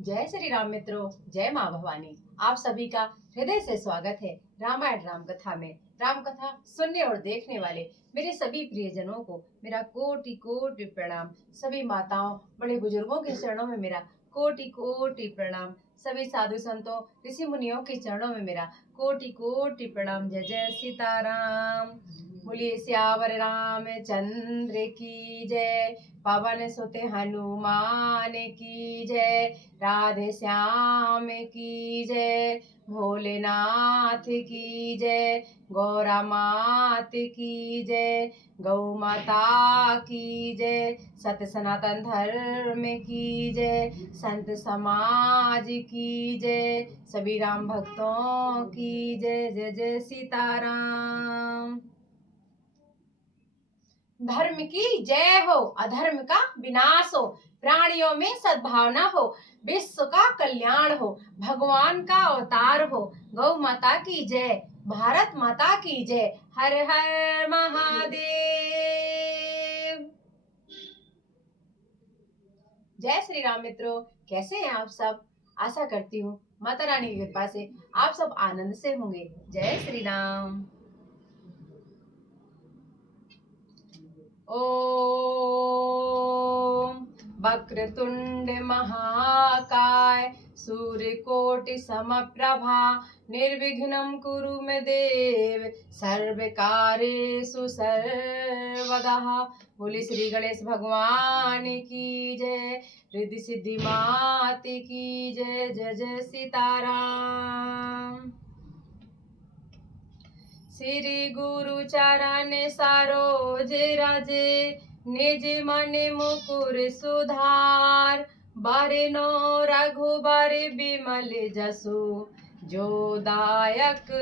जय श्री राम मित्रों, जय माँ भवानी। आप सभी का हृदय से स्वागत है रामायण राम कथा में। राम कथा सुनने और देखने वाले मेरे सभी प्रियजनों को मेरा कोटि कोटि प्रणाम। सभी माताओं बड़े बुजुर्गों के चरणों में मेरा कोटि कोटि प्रणाम। सभी साधु संतों ऋषि मुनियों के चरणों में मेरा कोटि कोटि प्रणाम। जय जय सीताराम। बोलिए सियावर रामचंद्र की जय। पवन सुत हनुमान की जय। राधे श्याम की जय। भोलेनाथ की जय। गौरा मात की जय। गौ माता की जय। सत्य सनातन धर्म की जय। संत समाज की जय। सभी राम भक्तों की जय। जय जय सीताराम। धर्म की जय हो, अधर्म का विनाश हो, प्राणियों में सद्भावना हो, विश्व का कल्याण हो, भगवान का अवतार हो। गौ माता की जय, भारत माता की जय। हर हर महादेव। जय श्री राम मित्रों, कैसे हैं आप सब। आशा करती हूँ माता रानी की कृपा से आप सब आनंद से होंगे। जय श्री राम। ओम वक्रतुंड महाकाय सूर्यकोटि समप्रभा निर्विघ्नं कुरु मे देव सर्वकार्येषु सर्वदा। बोली श्री गणेश भगवान की जय। रिद्धि सिद्धि मात की जय। जय जय सीताराम। श्री गुरु चरण सरोज रजे निज मन मुकुर सुधार। बरनो रघुबर बिमल जसु जो दायक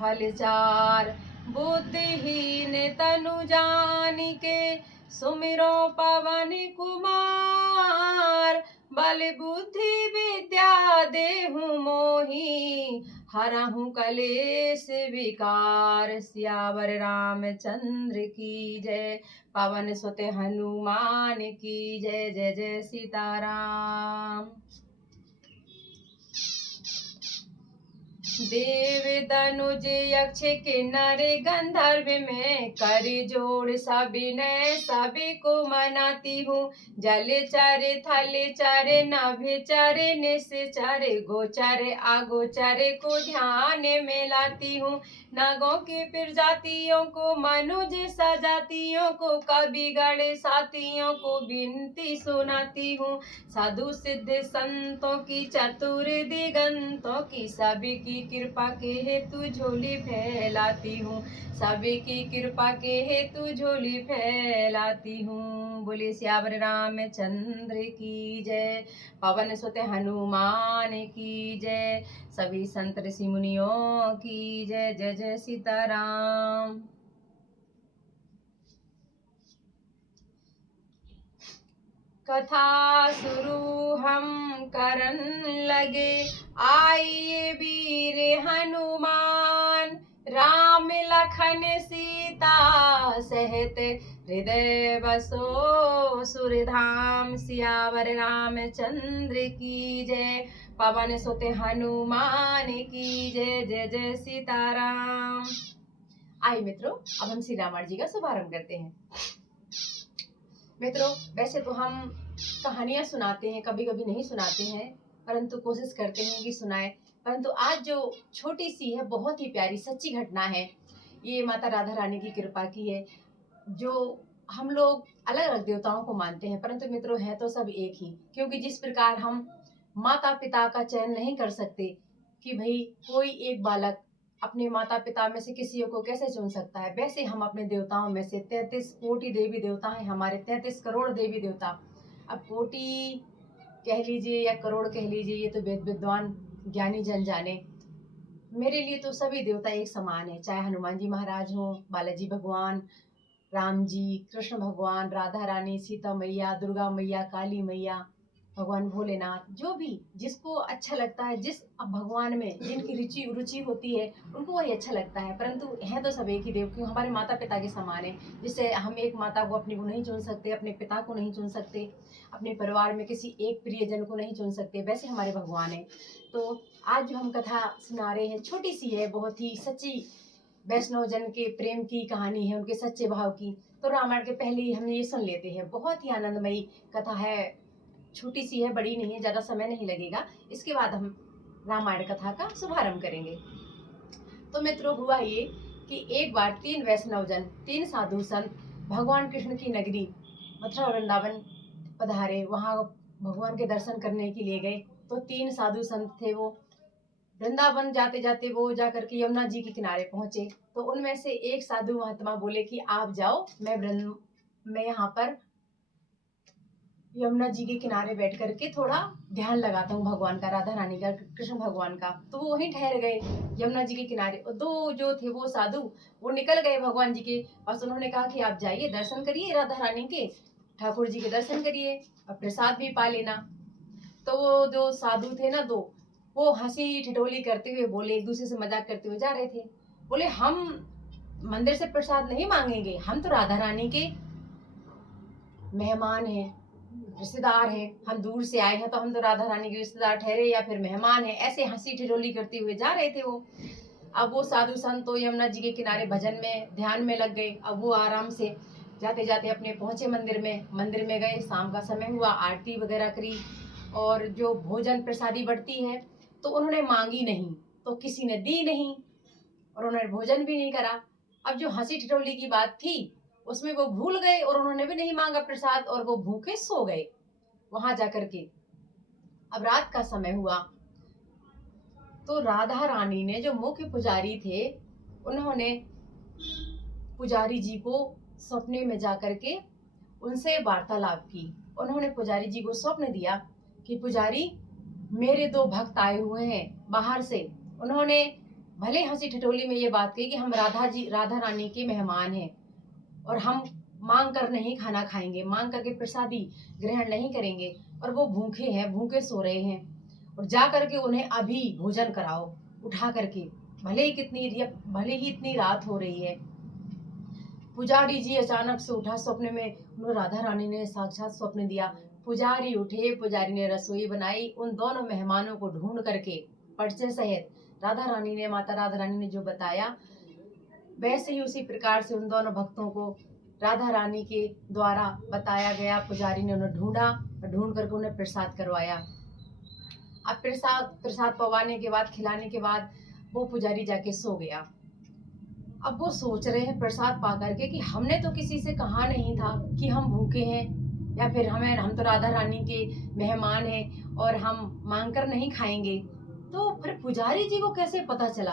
फल चार। बुद्धिहीन तनु जानिके सुमिरो पवन कुमार। बल बुद्धि विद्या देहु मोहि हरहु कलेश विकार। सियावर रामचंद्र की जय। पवन सुत हनुमान की जय। जय जय सीताराम। देव दनुज यक्ष किन्नर गंधर्व में कर जोड़ सविनय सभी को मनाती हूँ। जल चर थल चर नभ चर निश्चर गोचर अगोचर को ध्यान में लाती हूँ। नागों की प्रजातियों को मनुज सजातियों को कवि गण साथियों को विनती सुनाती हूँ। साधु सिद्ध संतों की चतुर दिगंतों की सभी की कृपा के हेतु झोली फैलाती हूँ। सभी की कृपा के हेतु झोली फैलाती हूँ। बोले सियावर रामचंद्र की जय। पवन सुत हनुमान की जय। सभी संत ऋषि मुनियों की जय। जय जय सीताराम। कथा शुरू हम करन लगे आइए वीर हनुमान। राम लखन सीता सहित हृदय बसो सुरधाम। सियावर रामचंद्र की जय। पवन सुत हनुमान की जय। जय जय सीताराम। आइए मित्रों, अब हम श्री रामायण जी का शुभारंभ करते हैं। मित्रों, वैसे तो हम कहानियां सुनाते हैं, कभी कभी नहीं सुनाते हैं, परंतु कोशिश करते हैं कि सुनाए। परंतु आज जो छोटी सी है, बहुत ही प्यारी सच्ची घटना है। ये माता राधा रानी की कृपा की है। जो हम लोग अलग अलग देवताओं को मानते हैं, परंतु मित्रों है तो सब एक ही। क्योंकि जिस प्रकार हम माता पिता का चयन नहीं कर सकते कि भाई कोई एक बालक अपने माता पिता में से किसी को कैसे चुन सकता है, वैसे हम अपने देवताओं में से 33 कोटि देवी देवता हैं हमारे। 33 करोड़ देवी देवता। अब कोटि कह लीजिए या करोड़ कह लीजिए, ये तो वेद विद्वान ज्ञानी जन जाने। मेरे लिए तो सभी देवता एक समान है, चाहे हनुमान जी महाराज हो, बालाजी भगवान, राम जी, कृष्ण भगवान, राधा रानी, सीता मैया, दुर्गा मैया, काली मैया, भगवान भोलेनाथ, जो भी जिसको अच्छा लगता है, जिस अब भगवान में जिनकी रुचि रुचि होती है उनको वही अच्छा लगता है। परंतु है तो सब एक ही देव, क्यों हमारे माता पिता के समान है। जिससे हम एक माता को अपनी को नहीं चुन सकते, अपने पिता को नहीं चुन सकते, अपने परिवार में किसी एक प्रियजन को नहीं चुन सकते, वैसे हमारे भगवान है। तो आज जो हम कथा सुना रहे हैं छोटी सी है, बहुत ही सच्ची वैष्णव जन के प्रेम की कहानी है, उनके सच्चे भाव की। तो रामायण के पहले ही हमने ये सुन लेते हैं। बहुत ही आनंदमयी कथा है, छोटी सी है, बड़ी नहीं है, ज्यादा समय नहीं लगेगा। इसके बाद हम रामायण कथा का शुभारंभ करेंगे। तो मित्रों, हुआ ये कि एक बार 3 वैष्णव जन, 3 साधु संत भगवान कृष्ण की नगरी मथुरा वृंदावन पधारे। वहां भगवान के दर्शन करने के लिए गए। तो 3 साधु संत थे, वो वृंदावन जाते जाते वो जाकर के यमुना जी के किनारे पहुंचे। तो उनमें से एक साधु महात्मा बोले कि आप जाओ, मैं यहाँ पर यमुना जी के किनारे बैठ करके थोड़ा ध्यान लगाता हूँ भगवान का, राधा रानी का, कृष्ण भगवान का। तो वो वहीं ठहर गए यमुना जी के किनारे। और 2 जो थे वो साधु, वो निकल गए भगवान जी के पास। उन्होंने कहा कि आप जाइए, दर्शन करिए राधा रानी के, ठाकुर जी के दर्शन करिए और प्रसाद भी पा लेना। तो वो जो साधु थे ना 2, वो हंसी ठिठोली करते हुए बोले, एक दूसरे से मजाक करते हुए जा रहे थे। बोले, हम मंदिर से प्रसाद नहीं मांगेंगे, हम तो राधा रानी के मेहमान हैं, रिश्तेदार हैं, हम दूर से आए हैं, तो हम तो राधा रानी के रिश्तेदार ठहरे या फिर मेहमान हैं। ऐसे हंसी ठिठोली करते हुए जा रहे थे वो। अब वो साधु संत तो यमुना जी के किनारे भजन में, ध्यान में लग गए। अब वो आराम से जाते जाते अपने पहुंचे मंदिर में गए। शाम का समय हुआ, आरती वगैरह करी, और जो भोजन प्रसादी बढ़ती है तो उन्होंने मांगी नहीं, तो किसी ने दी नहीं, और उन्होंने भोजन भी नहीं करा। अब जो हंसी ठिठोली की बात थी उसमें वो भूल गए, और उन्होंने भी नहीं मांगा प्रसाद, और वो भूखे सो गए वहां जाकर के। अब रात का समय हुआ, तो राधा रानी ने, जो मुख्य पुजारी थे, उन्होंने पुजारी जी को सपने में जाकर के उनसे वार्तालाप की। उन्होंने पुजारी जी को स्वप्न दिया कि पुजारी, मेरे 2 भक्त आए हुए हैं बाहर से। उन्होंने भले हंसी ठिठोली में ये बात कही कि हम राधा रानी के मेहमान हैं, और हम मांग कर नहीं खाना खाएंगे, मांग करके प्रसादी ग्रहण नहीं करेंगे, और वो भूखे हैं, भूखे सो रहे हैं, और जा करके उन्हें अभी भोजन कराओ उठा करके, भले ही इतनी रात हो रही है। पुजारी जी अचानक से उठा, स्वप्न में उन्हें राधा रानी ने साक्षात स्वप्न दिया। पुजारी उठे, पुजारी ने रसोई बनाई, उन दोनों मेहमानों को ढूंढ करके परिचय सहित माता राधा रानी ने जो बताया, वैसे ही उसी प्रकार से उन दोनों भक्तों को राधा रानी के द्वारा बताया गया। पुजारी ने उन्हें ढूंढा, ढूंढ करके उन्हें प्रसाद करवाया। अब प्रसाद पवाने के बाद, खिलाने के बाद, वो पुजारी जाके सो गया। अब वो सोच रहे हैं प्रसाद पा करके कि हमने तो किसी से कहा नहीं था कि हम भूखे हैं, या फिर हम तो राधा रानी के मेहमान हैं और हम मांग कर नहीं खाएंगे। तो फिर पुजारी जी को कैसे पता चला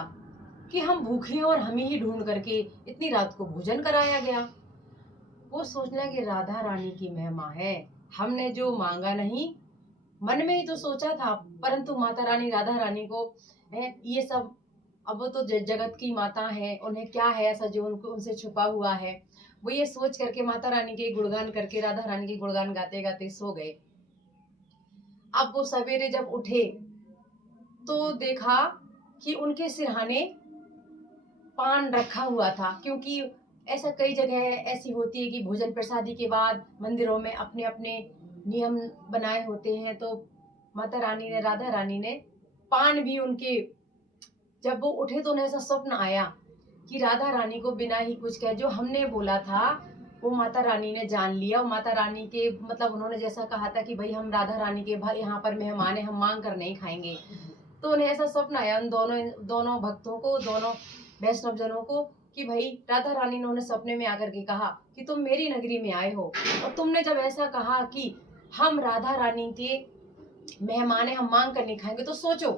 कि हम भूखे हैं और हमें ही ढूंढ करके इतनी रात को भोजन कराया गया? वो सोचने कि राधा रानी की महिमा है, हमने जो मांगा नहीं, मन में ही तो सोचा था, परंतु माता रानी राधा रानी को ये सब, अब वो तो जगत की माता है, उन्हें क्या है ऐसा जो उनको उनसे छुपा हुआ है। वो ये सोच करके माता रानी के गुणगान करके, राधा रानी के गुणगान गाते गाते सो गए। अब वो सवेरे जब उठे तो देखा कि उनके सिरहाने पान रखा हुआ था, क्योंकि ऐसा कई जगह ऐसी होती है कि भोजन प्रसादी के बाद मंदिरों में अपने अपने नियम बनाए होते हैं। तो माता रानी ने, राधा रानी ने पान भी उनके, जब वो उठे तो उन्हें ऐसा स्वप्न आया कि राधा रानी को बिना ही कुछ कहे जो हमने बोला था वो माता रानी ने जान लिया। और माता रानी के मतलब उन्होंने जैसा कहा था कि भाई हम राधा रानी के भाई यहाँ पर मेहमान है, हम मांग कर नहीं खाएंगे, तो उन्हें ऐसा स्वप्न आया उन दोनों भक्तों को, दोनों वैष्णव जनों को, कि भाई राधा रानी ने उन्हें सपने में आकर के कहा कि तुम मेरी नगरी में आए हो, और तुमने जब ऐसा कहा कि हम राधा रानी के मेहमान है, हम मांग कर नहीं खाएंगे, तो सोचो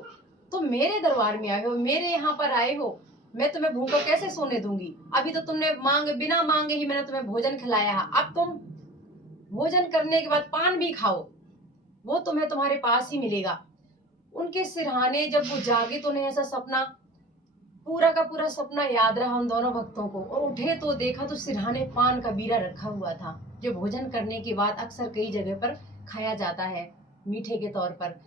तुम मेरे दरबार में आए हो, मेरे यहाँ पर आए हो, मैं तुम्हें भूखा कैसे सोने दूंगी? अभी तो तुमने बिना मांगे ही मैंने तुम्हें भोजन खिलाया है, अब तुम भोजन करने के बाद पान भी खाओ, वो तुम्हें तुम्हारे पास ही मिलेगा। उनके सिरहाने जब वो जागे तो उन्हें ऐसा सपना, पूरा का पूरा सपना याद रहा उन दोनों भक्तों को, और उठे तो देखा तो सिरहाने पान का बीरा रखा हुआ था, जो भोजन करने के बाद अक्सर कई जगह पर खाया जाता है। मीठे के तौर पर।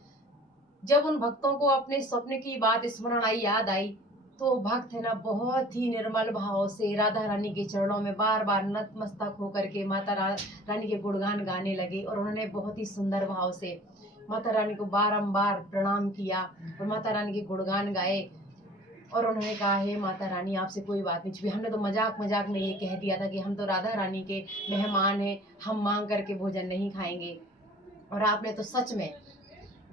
जब उन भक्तों को अपने स्वप्न की बात स्मरण आई, याद आई, तो भक्त है ना बहुत ही निर्मल भाव से राधा रानी के चरणों में बार बार नतमस्तक होकर के रानी के गुणगान गाने लगे। और उन्होंने बहुत ही सुंदर भाव से माता रानी को बारंबार प्रणाम किया और माता रानी के गुणगान गाए। और उन्होंने कहा, हे माता रानी, आपसे कोई बात नहीं छुपी। हमने तो मजाक मजाक में ये कह दिया था कि हम तो राधा रानी के मेहमान हैं, हम मांग करके भोजन नहीं खाएंगे। और आपने तो सच में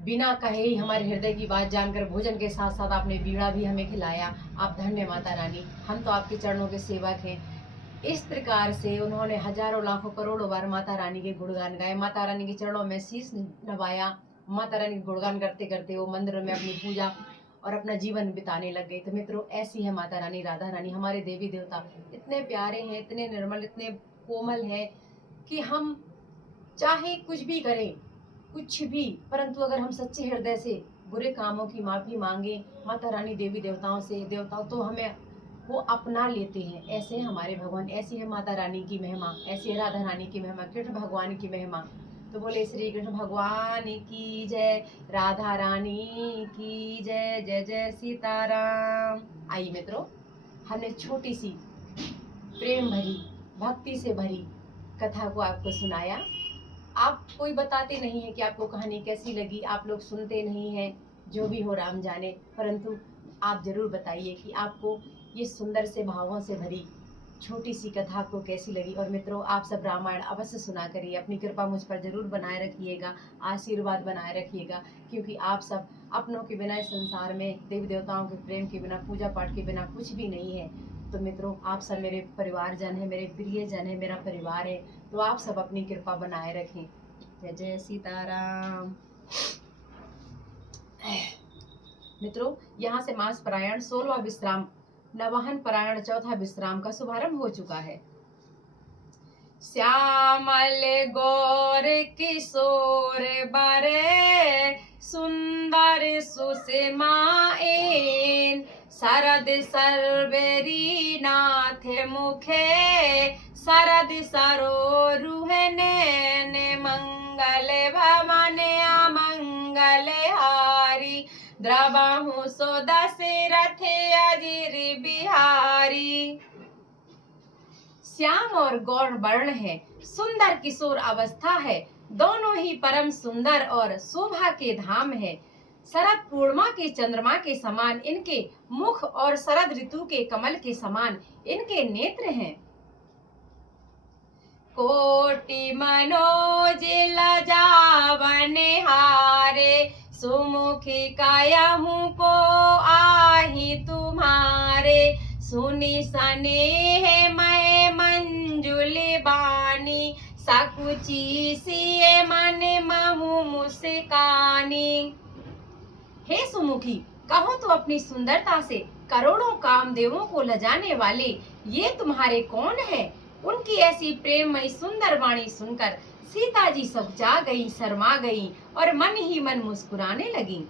बिना कहे ही हमारे हृदय की बात जानकर भोजन के साथ साथ आपने बीड़ा भी हमें खिलाया। आप धन्य माता रानी, हम तो आपके चरणों के सेवक हैं। इस प्रकार से उन्होंने हजारों लाखों करोड़ों बार माता रानी के गुणगान गाए, माता रानी के चरणों में शीश नवाया। माता रानी के गुणगान करते करते वो मंदिर में अपनी पूजा और अपना जीवन बिताने लग गए। तो मित्रों, ऐसी है माता रानी, राधा रानी। हमारे देवी देवता इतने प्यारे हैं, इतने निर्मल, इतने कोमल हैं कि हम चाहे कुछ भी करें, कुछ भी, परंतु अगर हम सच्चे हृदय से बुरे कामों की माफी मांगे माता रानी देवी देवताओं से, देवताओं तो हमें वो अपना लेते हैं। ऐसे हमारे भगवान, ऐसी है माता रानी की महिमा, ऐसी है राधा रानी की महिमा, कृष्ण भगवान की महिमा। तो बोले श्री कृष्ण भगवान की जय, राधा रानी की जय, जय जय सीताराम। आइए मित्रों, हमने छोटी सी प्रेम भरी, भक्ति से भरी कथा को आपको सुनाया। आप कोई बताते नहीं है कि आपको कहानी कैसी लगी, आप लोग सुनते नहीं हैं, जो भी हो राम जाने, परंतु आप जरूर बताइए कि आपको ये सुंदर से भावों से भरी छोटी सी कथा आपको कैसी लगी। और मित्रों, आप सब रामायण अवश्य सुना करिए, अपनी कृपा मुझ पर जरूर बनाए रखिएगा, आशीर्वाद बनाए रखिएगा, क्योंकि आप सब अपनों के बिना इस संसार में, देवी देवताओं के प्रेम के बिना, पूजा पाठ के बिना कुछ भी नहीं है। तो मित्रों, आप सब मेरे परिवारजन है, मेरे प्रियजन है, मेरा परिवार है, तो आप सब अपनी कृपा बनाए रखें। जय जय सीताराम। मित्रों, यहाँ से मास पारायण 16वां विश्राम, नवाहन पारायण 4था विश्राम का शुभारंभ हो चुका है। श्यामल गौर किशोर बरे, सुंदर सुषमाएन, शरद सर्वेरी नाथ मुखे, शरद सरोरुह नैन, मंगल भवन अमंगल हारी, द्रवहु सो दशरथ अजिर बिहारी। श्याम और गौर वर्ण है, सुंदर किशोर अवस्था है, दोनों ही परम सुंदर और शोभा के धाम है। शरद पूर्णिमा के चंद्रमा के समान इनके मुख और शरद ऋतु के कमल के समान इनके नेत्र हैं। कोटि मनोज लजावन हारे, सुमुखी कायहु को आही तुम्हारे, सुनि स्नेह मैं मंजुल बानी, सकुची सिए मन महु मुस्कानी। हे सुमुखी, कहो तो अपनी सुंदरता से करोड़ों कामदेवों को लजाने वाले ये तुम्हारे कौन है? उनकी ऐसी प्रेममयी सुंदर वाणी सुनकर सीता जी सकुचा गई, शर्मा गई और मन ही मन मुस्कुराने लगी।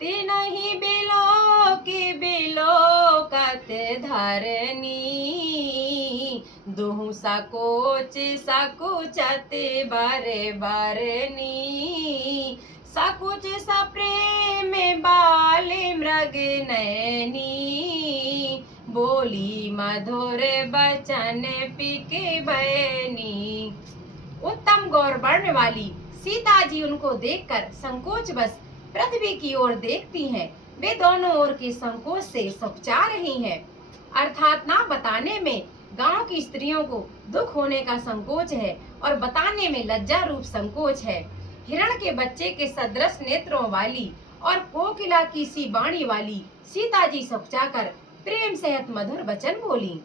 तिनहि बिलोकत धरनी, दुहु सकोच सकुचत बर बरनी, सकुच सप्रेम बाल मृग नयनी, बोली मधुर बचन पिक बयनी। उत्तम गौर वर्ण वाली सीता जी उनको देखकर संकोच बस पृथ्वी की ओर देखती हैं। वे दोनों ओर के संकोच से सकुचा रही हैं, अर्थात ना बताने में गांव की स्त्रियों को दुख होने का संकोच है और बताने में लज्जा रूप संकोच है। हिरण के बच्चे के सदृश नेत्रों वाली और कोकिला की सी वाणी वाली सीता जी सकुचाकर प्रेम सहित मधुर वचन बोली।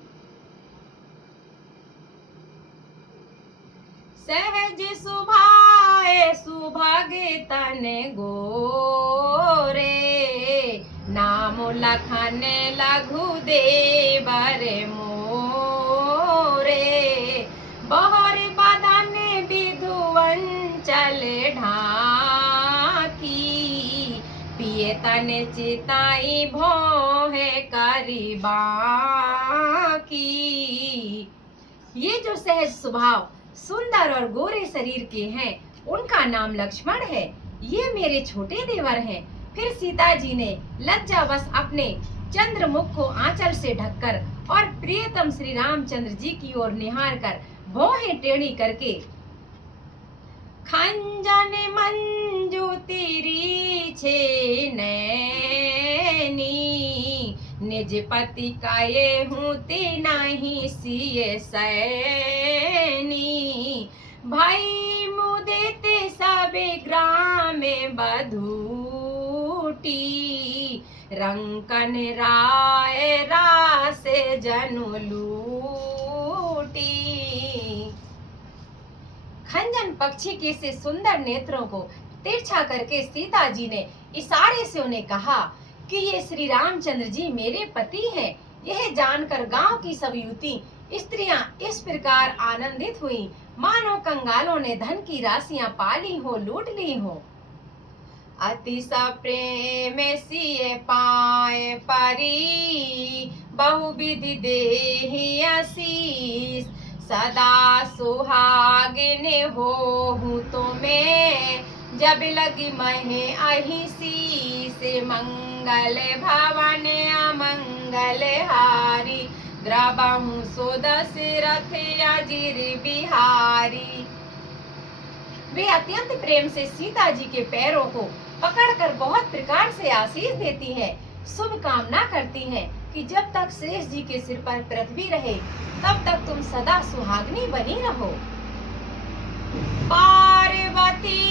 सहज सुभाए सुभाग तन गोरे, नाम लखन लघु देवर मोरे, बहर बदन विधुवन चल ढाकी, पिए तन चिताई भोहे करीबा की। ये जो सहज स्वभाव सुंदर और गोरे शरीर के हैं। उनका नाम लक्ष्मण है। ये मेरे छोटे देवर हैं। फिर सीता जी ने लज्जावश अपने चंद्रमुख को आंचल से ढककर और प्रियतम श्री रामचंद्र जी की ओर निहार कर भौहें टेढ़ी करके, खंजन मंजू तेरी छे नैनी, निज पति का ये हूँ ते नहीं सिए सैनी, भाई मुदे ते सबे ग्राम बधूटी, रंकन राय रास जनु लूटी। खंजन पक्षी के से सुंदर नेत्रों को तिरछा करके सीता जी ने इशारे से उन्हें कहा कि ये श्री रामचंद्र जी मेरे पति हैं। यह जानकर गांव की सब युवती स्त्रियां इस प्रकार आनंदित हुई मानो कंगालों ने धन की राशियां पाली हो, लूट ली हो। अति प्रेम सिए पाए परी, बहुविधि देहि आशीष, सदा सुहागिन होहूँ तो मैं, जब लगी महे अहिसी से, मंगल भवन अमंगल हारी, द्रवहूँ सो दशरथ अजिर बिहारी। वे अत्यंत प्रेम से सीता जी के पैरों को पकड़कर बहुत प्रकार से आशीष देती है, शुभ कामना करती है कि जब तक श्रेष्ठ जी के सिर पर पृथ्वी रहे तब तक तुम सदा सुहागनी बनी रहो। पार्वती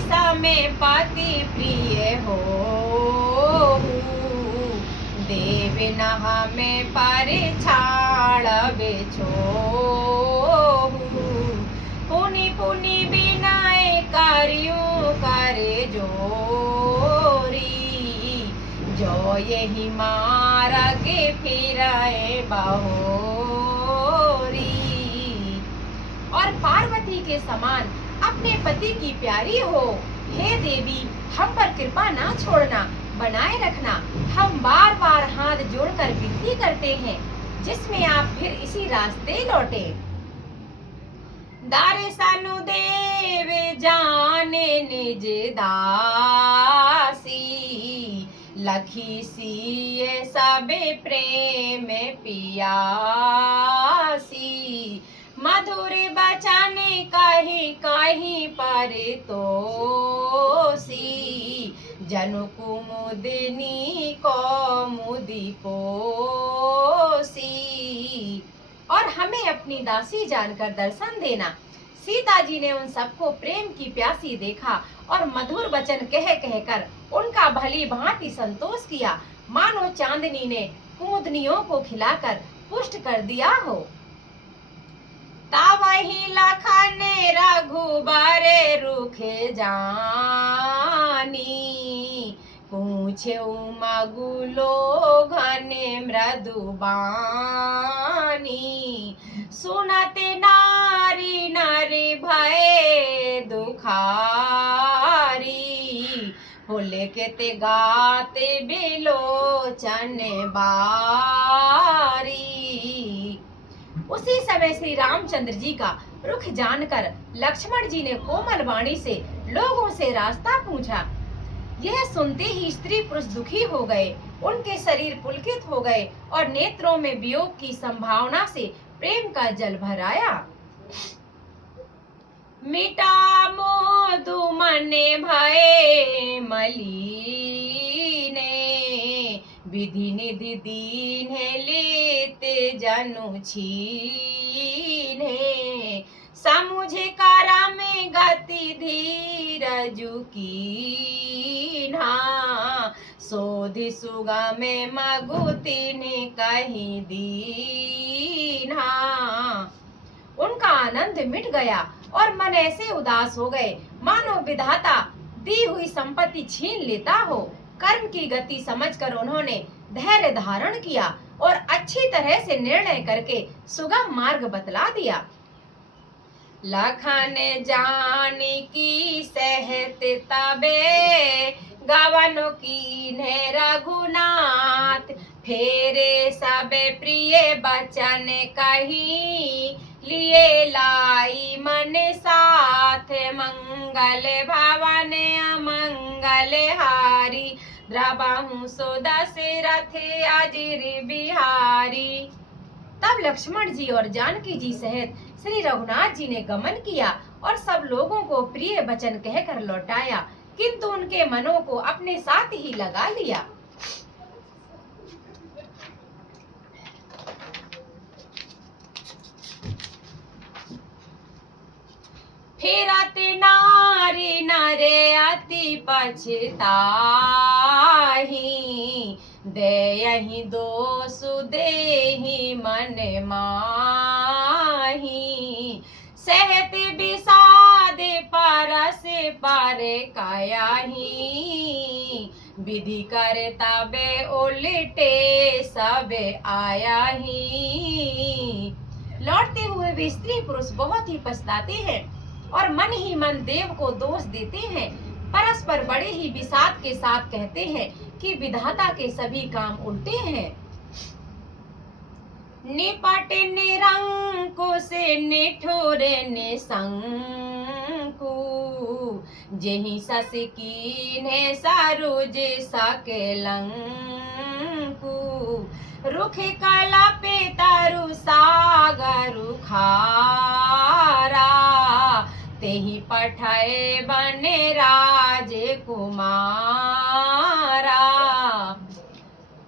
समय पति प्रिय हो, देव नहा में परिछाड़ बेछो, पुनि पुनि बिनाए करियो करे जोरी, जो यही मार्ग फिराए बहोरी। और पार्वती के समान अपने पति की प्यारी हो। हे देवी, हम पर कृपा ना छोड़ना, बनाए रखना। हम बार बार हाथ जोड़कर विनती करते हैं जिसमें आप फिर इसी रास्ते लौटे। दर्शनु देव जाने निज दासी, लखी सिए सबे प्रेम पियासी, मधुर बचन कहीं कहीं पर तोसी, जनु कुमुदिनी को मुदि पोसी। और हमें अपनी दासी जानकर दर्शन देना। सीता जी ने उन सबको प्रेम की प्यासी देखा और मधुर वचन कह कहकर उनका भली भांति संतोष किया, मानो चांदनी ने कुमुदनियों को खिलाकर पुष्ट कर दिया हो। तावही लखन रघुबर रुखे जानी, पूछे मगुलो घने मृदुबानी, सुनते नारी नारी भय दुखारी, होले के ते गाते बिलोचन बारी। उसी समय श्री रामचंद्र जी का रुख जानकर लक्ष्मण जी ने कोमल वाणी से लोगों से रास्ता पूछा। यह सुनते ही स्त्री पुरुष दुखी हो गए, उनके शरीर पुलकित हो गए और नेत्रों में वियोग की संभावना से प्रेम का जल भर आया। मिटा मोदु मने भये मलीने, विधि निधि दीन लेते जनु छीने, समुझे कारा में गति धीरजु कीन्हा, सोधि सुगम मगुति ने कहीं दीन्हा। उनका आनंद मिट गया और मन ऐसे उदास हो गए मानो विधाता दी हुई संपत्ति छीन लेता हो। कर्म की गति समझकर उन्होंने धैर्य धारण किया और अच्छी तरह से निर्णय करके सुगम मार्ग बतला दिया। लखन जानकी सहत तबे, गवनो कीन्हे रघुनाथ, फेरे सबे प्रिय बचन कही, लिए लाई मन साथ, मंगल भवन अमंगल हारी, द्रवहु सो दशरथ अजिर बिहारी। तब लक्ष्मण जी और जानकी जी सहित श्री रघुनाथ जी ने गमन किया और सब लोगों को प्रिय वचन कहकर लौटाया, किंतु उनके मनों को अपने साथ ही लगा लिया। फिरत नारी नरे अति पछताही, देहि दोष देहि मन माही, सहत विषाद परस पर कायाही, विधि कर तबे उलटे सब आयाही। लौटते हुए वे स्त्री पुरुष बहुत ही पछताते हैं और मन ही मन देव को दोष देते हैं, परस्पर बड़े ही विषाद के साथ कहते हैं कि विधाता के सभी काम उल्टे हैं। निपट निरंकुश निठुर निशंकु, जेहि सस कीन्हे सरुज सकलंकु, रुख कलपे तरु सागरु खारा, तेहि पठय बन राजकुमारा।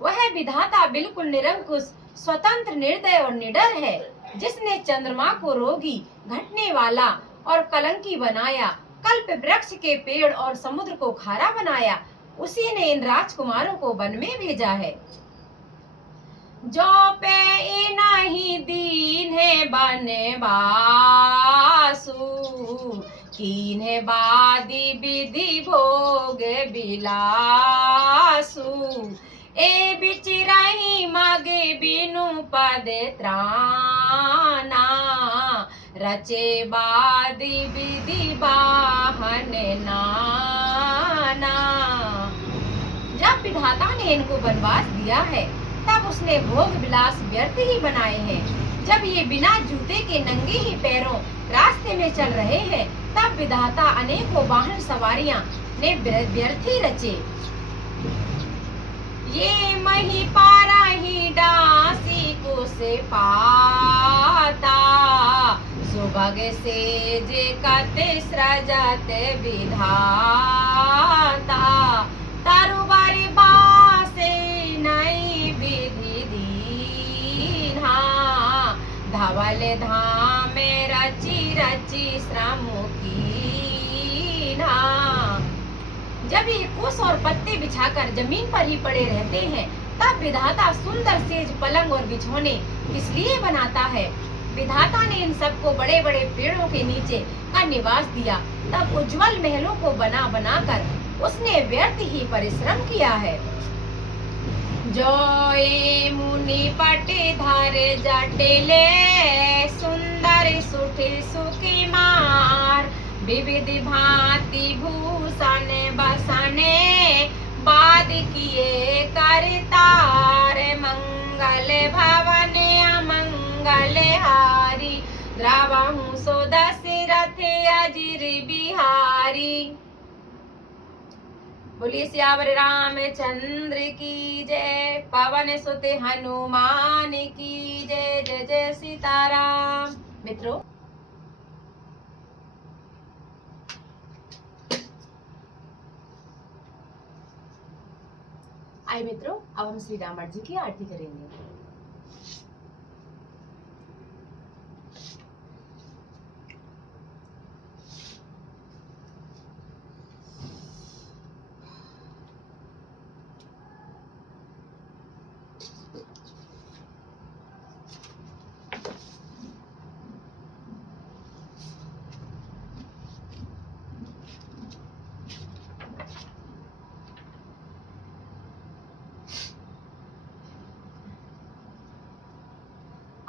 वह विधाता बिल्कुल निरंकुश, स्वतंत्र, निर्दय और निडर है, जिसने चंद्रमा को रोगी, घटने वाला और कलंकी बनाया, कल्प वृक्ष के पेड़ और समुद्र को खारा बनाया, उसी ने इन राजकुमारों को वन में भेजा है। जो पे नहीं दीन है बनवासु, कीन्हे बादी विधि भोग बिलासु, ए बिच रही मगे बिनु पद त्राना, रचे बादी विधि वाहन नाना। जब विधाता ने इनको वनवास दिया है, तब उसने भोग विलास व्यर्थ ही बनाए हैं। जब ये बिना जूते के नंगे ही पैरों रास्ते में चल रहे हैं, तब विधाता अनेकों वाहन सवारियां ने व्यर्थ ही रचे। ये मही पारा ही डांसी को से पाता, सुभग से जे कते सृजत विधाता, तरुबारी बासे नई विधि दीन्हा, धवल धाम रची रची श्रम कीन्हा। जब ये कुश और पत्ते बिछाकर जमीन पर ही पड़े रहते हैं, तब विधाता सुंदर सेज पलंग और बिछौने किस लिए बनाता है। विधाता ने इन सबको बड़े बड़े पेड़ों के नीचे का निवास दिया, तब उज्जवल महलों को बना बनाकर उसने व्यर्थ ही परिश्रम किया है। जोए मुनि पटे धर जटिले, सुंदर सुठी सुखी मार, विविध भांति भूषण बसने, बाद किए करतार, मंगल भवन अमंगल हारी, द्रवहु सो दशरथ अजिर बिहारी। बोलिए सियावर रामचंद्र की जय, पवन सुत हनुमान की जय। जय जय सीताराम। मित्रों, आइए मित्रों, अब हम श्री रामचंद्र जी की आरती करेंगे।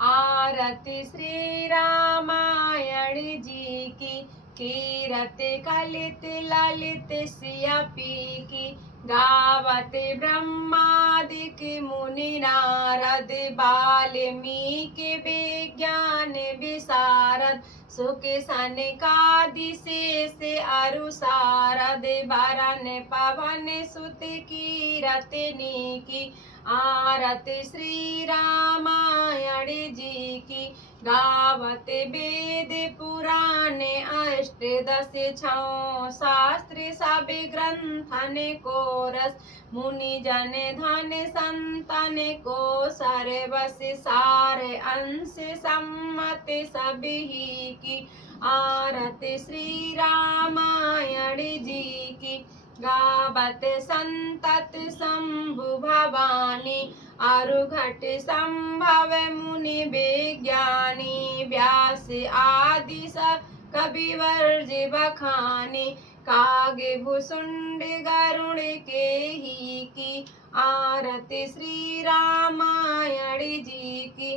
आरती श्री रामायण जी की, कीरत कलित ललित सियपी की, गावते ब्रह्मादिक मुनि नारद वाल्मीकि विज्ञान विशारद सुख सनकादि शेष अरु सारद बरन पवन सुत कीरतनी की आरत श्री रामायण जी की गावत वेद पुराण अष्टदश छौ शास्त्र सब ग्रंथन को रस मुनि जन धन संतन को सर्वस सार अंश सम्मत सभी की आरत श्री रामायण जी की गावत संतत शंभु भवानी अरुघट संभव मुनि विज्ञानी व्यास आदि सब कविवर्ज बखानी कागे भुसुंड गरुड़ के ही की आरती श्री रामायण जी की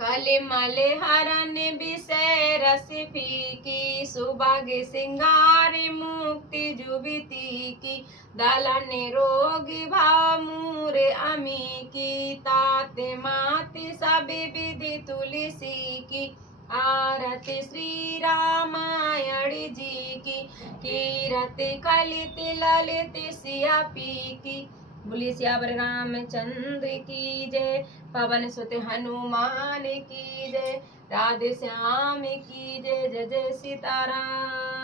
कलिमल हरण विषय रस फीकी सुबग सिंगार मुक्ति जुबिती की दलन रोग भामूर अमी की तात मात सब विधि तुलसी की आरती श्री रामायण जी की कीरत कलित ललित सिया पी की बोलिए सियावर रामचंद्र की जय पवन सुत हनुमान की जय राधे श्याम की जय जय जय सीताराम।